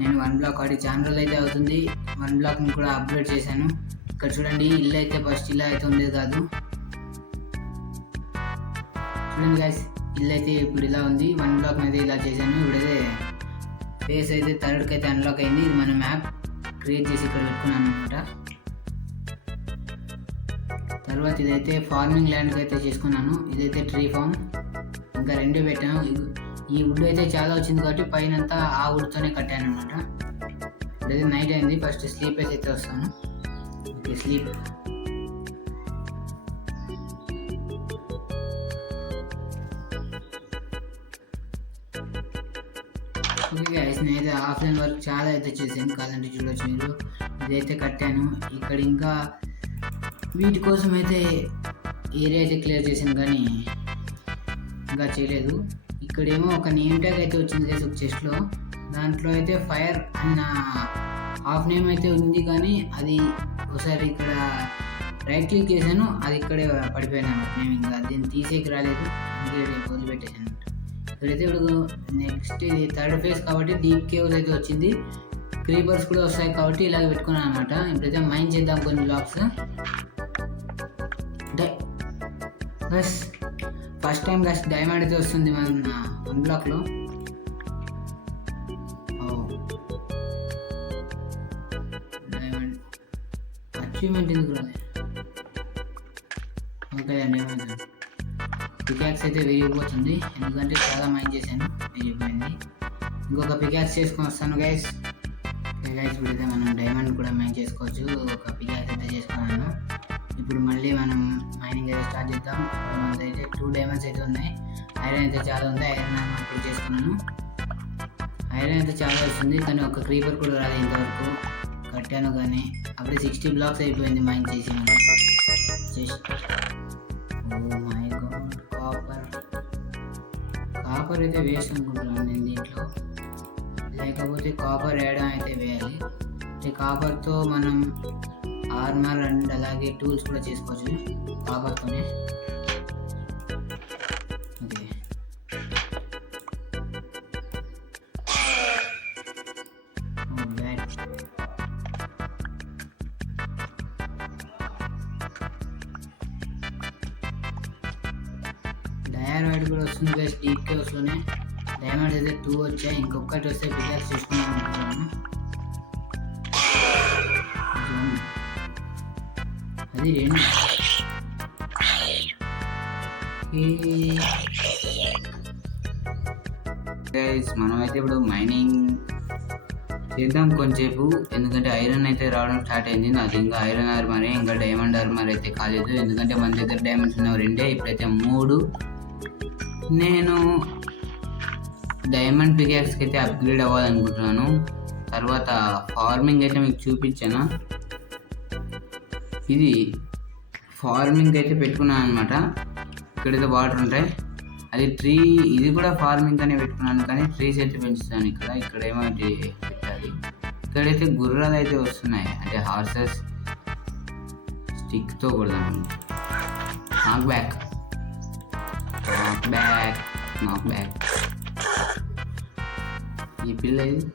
నేను 1 బ్లాక్ ఆడి చాలా రోజులు అయితే అవుతుంది. 1 బ్లాక్ని కూడా అప్గ్రేడ్ చేశాను. ఇక్కడ చూడండి, ఇల్లు అయితే ఫస్ట్ ఇలా అయితే ఉండేది కాదు. చూడండి గైస్, ఇల్లు అయితే ఇప్పుడు ఇలా ఉంది. 1 బ్లాక్ అయితే ఇలా చేశాను. ఇప్పుడైతే ఫేస్ అయితే థర్డ్కి అయితే అన్లాక్ అయింది. ఇది మన మ్యాప్ క్రియేట్ చేసి ఇక్కడ పెట్టుకున్నాను అనమాట. తర్వాత ఇదైతే ఫార్మింగ్ ల్యాండ్కి అయితే చేసుకున్నాను. ఇదైతే ట్రీ ఫామ్, ఇంకా 2 పెట్టాను. ఈ వుడ్ అయితే చాలా వచ్చింది కాబట్టి పైన అంతా ఆ వుడ్తోనే కట్టాను అనమాట. ఇదైతే నైట్ అయింది. ఫస్ట్ స్లీప్ అయితే వస్తాను. Okay, sleep. ఓకే గైస్, నేనైతే ఆఫ్లైన్ వర్క్ చాలా అయితే చేశాను, కాదంటే చూడొచ్చు మీరు. ఇదైతే కట్టాను. ఇక్కడ ఇంకా వీటి కోసం అయితే ఏరియా అయితే క్లియర్ చేశాను, కానీ ఇంకా చేయలేదు. ఇక్కడేమో ఒక నేమ్ ట్యాగ్ అయితే వచ్చింది ఒక చెస్ట్లో. దాంట్లో అయితే ఫైర్ అన్న హాఫ్ నేమ్ అయితే ఉంది, కానీ అది ఒకసారి ఇక్కడ రైట్ క్లిక్ చేశాను, అది ఇక్కడే పడిపోయాను అన్నమాట. నేను ఇంకా దీన్ని తీసేకి రాలేదు, వదిలిపెట్టేసాను అనమాట. ఇక్కడైతే ఇప్పుడు నెక్స్ట్ ఇది థర్డ్ ఫేజ్ కాబట్టి డీప్ కేవ్స్ అయితే వచ్చింది. క్రీపర్స్ కూడా వస్తాయి కాబట్టి ఇలాగ పెట్టుకున్నాను అనమాట. ఇప్పుడైతే మైన్ చేద్దాం కొన్ని బ్లాక్స్. బస్ ఫస్ట్ టైం గస్ డైమండ్ అయితే వస్తుంది మన 1 బ్లాక్లో. డైమండ్ అచీవ్మెంట్ ఎందుకు రాలేదు? ఓకే అండి, పికాక్స్ అయితే విరిగిపోతుంది, ఎందుకంటే చాలా మైన్ చేశాను, విరిగిపోయింది. ఇంకొక పికాక్స్ చేసుకొని వస్తాను గైస్. గైస్ ఇప్పుడైతే మనం డైమండ్ కూడా మైన్ చేసుకోవచ్చు. ఒక పికాక్స్ అయితే చేసుకున్నాను. ఇప్పుడు మళ్ళీ మనం మైనింగ్ అయితే స్టార్ట్ చేద్దాం. అయితే 2 డైమండ్స్ అయితే ఉన్నాయి. ఐరన్ అయితే చాలా ఉంది. ఐరన్ ఇప్పుడు చేసుకున్నాను. ఐరన్ అయితే చాలా వస్తుంది, కానీ ఒక క్రీపర్ కూడా రాలేదు ఇంతవరకు. కట్టాను కానీ అప్పుడే 60 బ్లాక్స్ అయిపోయింది మైన్ చేసి. Just oh my god, copper అయితే వేస్ట్ అనుకుంటున్నాను నేను దీంట్లో. లేకపోతే కాపర్ వేయడం అయితే వేయాలి. అంటే కాపర్తో మనం ఆర్మర్ అండ్ అలాగే టూల్స్ కూడా చేసుకోవచ్చు కాపర్తోనే. ఓకే, డయారైడ్ కూడా వస్తుంది గైస్ డీప్ కేవ్స్లోనే. డైమండ్స్ అయితే 2 వచ్చాయి, ఇంకొకటి వస్తే పికాక్స్ చేసుకుందాం అనుకుంటున్నాను. అది 2. గైస్ మనమైతే ఇప్పుడు మైనింగ్ చేద్దాం కొంచెంసేపు, ఎందుకంటే ఐరన్ అయితే రావడం స్టార్ట్ అయింది. నాకు ఇంకా ఐరన్ ఆర్మర్, ఇంకా డైమండ్ ఆర్మర్ అయితే కాలేదు, ఎందుకంటే మన దగ్గర డైమండ్స్ ఉన్న 2, ఇప్పుడైతే 3. నేను డైమండ్ పికాక్స్కి అయితే అప్గ్రేడ్ అవ్వాలనుకుంటున్నాను. తర్వాత ఫార్మింగ్ అయితే మీకు చూపించాను. ఇది ఫార్మింగ్ అయితే పెట్టుకున్నాను అనమాట. ఇక్కడైతే వాటర్ ఉంటాయి, అది ట్రీ. ఇది కూడా ఫార్మింగ్ అనే పెట్టుకున్నాను, కానీ ట్రీస్ అయితే పెంచుతాను ఇక్కడ ఏమైతే పెట్టాలి. ఇక్కడైతే గుర్రాలు అయితే వస్తున్నాయి, అంటే హార్సెస్. స్టిక్తో కొడదాం. నాక్ బ్యాక్. ఈ పిల్ల ఇది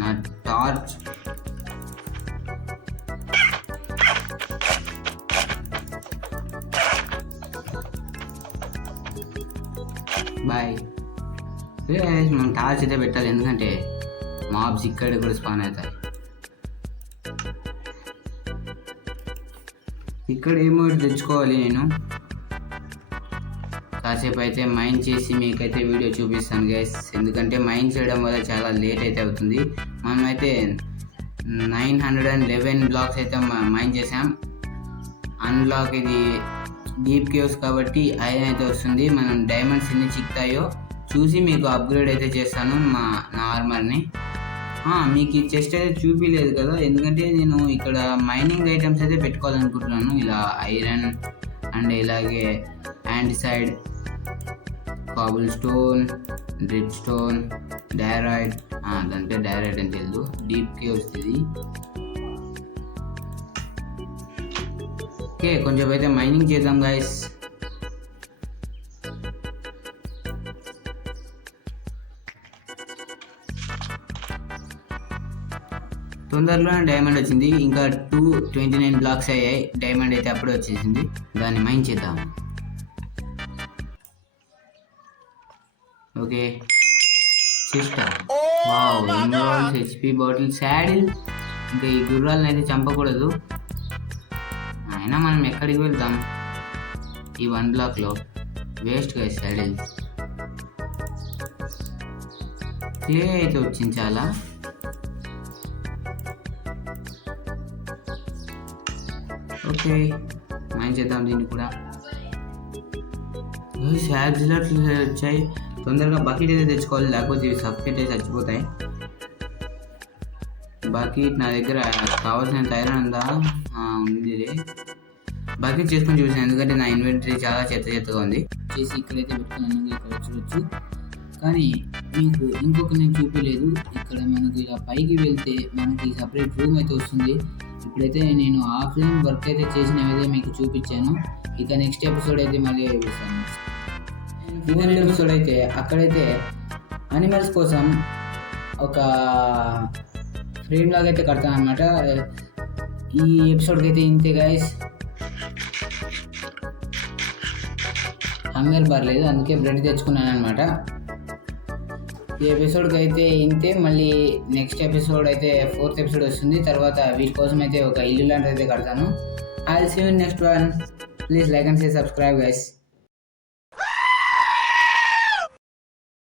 నా టార్చ్. బాయ్. మనం టార్చ్ అయితే పెట్టాలి, ఎందుకంటే మాబ్స్ ఇక్కడ కూడా స్పాన్ అవుతాయి. ఇక్కడ ఏమో తెచ్చుకోవాలి నేను. కాసేపు అయితే మైన్ చేసి మీకైతే వీడియో చూపిస్తాను గైస్, ఎందుకంటే మైన్ చేయడం వల్ల చాలా లేట్ అయితే అవుతుంది. మనమైతే 911 బ్లాక్స్ అయితే మైన్ చేసాం. అన్లాక్ ఇది డీప్ కేవ్స్ కాబట్టి ఐరన్ అయితే వస్తుంది. మనం డైమండ్స్ ఎన్ని చిక్తాయో చూసి మీకు అప్గ్రేడ్ అయితే చేస్తాను నా ఆర్మర్ని. మీకు ఈ చెస్ట్ అయితే చూపించలేదు కదా, ఎందుకంటే నేను ఇక్కడ మైనింగ్ ఐటమ్స్ అయితే పెట్టుకోవాలనుకుంటున్నాను. ఇలా ఐరన్ అండ్ ఇలాగే యాంటిసైడ్, కాబుల్ స్టోన్, డ్రిప్ స్టోన్, డైరైడ్. దాంట్లో డైరైడ్ అని తెలియదు, డీప్ కేవ్స్ ఇది. ఓకే, కొంచెం అయితే మైనింగ్ చేద్దాం గైస్. తొందరలోనే డైమండ్ వచ్చింది. ఇంకా 229 బ్లాక్స్ అయ్యాయి. డైమండ్ అయితే అప్పుడే వచ్చేసింది. దాన్ని మైన్ చేద్దాం. Okay, system. Wow, emeralds, HP bottle, saddle. ఇంకా ఈ గుర్రాలను అయితే చంపకూడదు. అయినా మనం ఎక్కడికి వెళ్తాం ఈ 1 బ్లాక్లో? వేస్ట్గా శాడిల్. క్లే అయితే వచ్చింది చాలా. ఓకే, మైన్ చేద్దాం దీన్ని కూడా. శాడ్జిలర్స్ వచ్చాయి. తొందరగా బకెట్ అయితే తెచ్చుకోవాలి, లేకపోతే ఇవి సఫికేట్ అయితే చచ్చిపోతాయి. బకెట్ నా దగ్గర కావాల్సినంత ఐరన్ ఉందా? ఉంది. బకెట్ చేసుకొని చూసాను, ఎందుకంటే నా ఇన్వెంటరీ చాలా చెత్తగా ఉంది. చేసి ఇక్కడైతే పెట్టుకున్నాను, ఇక్కడ చూడొచ్చు. కానీ మీకు ఇంకొక నేను చూపించలేదు. ఇక్కడ మనకి ఇలా పైకి వెళ్తే మనకి సపరేట్ రూమ్ అయితే వస్తుంది. ఇప్పుడైతే నేను ఆఫ్లైన్ వర్క్ అయితే చేసినవైతే మీకు చూపించాను. ఇక నెక్స్ట్ ఎపిసోడ్ అయితే మళ్ళీ చూపిస్తాను. ఇదే ఎపిసోడ్ అయితే అక్కడైతే అనిమల్స్ కోసం ఒక ఫ్రేమ్ లాగా అయితే కడతాను అనమాట. ఈ ఎపిసోడ్కి అయితే ఇంతే గైస్. హంగర్ బార్లేదు, అందుకే బ్రెడ్ తెచ్చుకున్నాను అనమాట. ఈ ఎపిసోడ్కి అయితే ఇంతే. మళ్ళీ నెక్స్ట్ ఎపిసోడ్ అయితే 4th ఎపిసోడ్ వస్తుంది. తర్వాత వీటి కోసం అయితే ఒక ఇల్లు లాంటిది అయితే కడతాను. I will see you in next one. Please like and share, subscribe guys.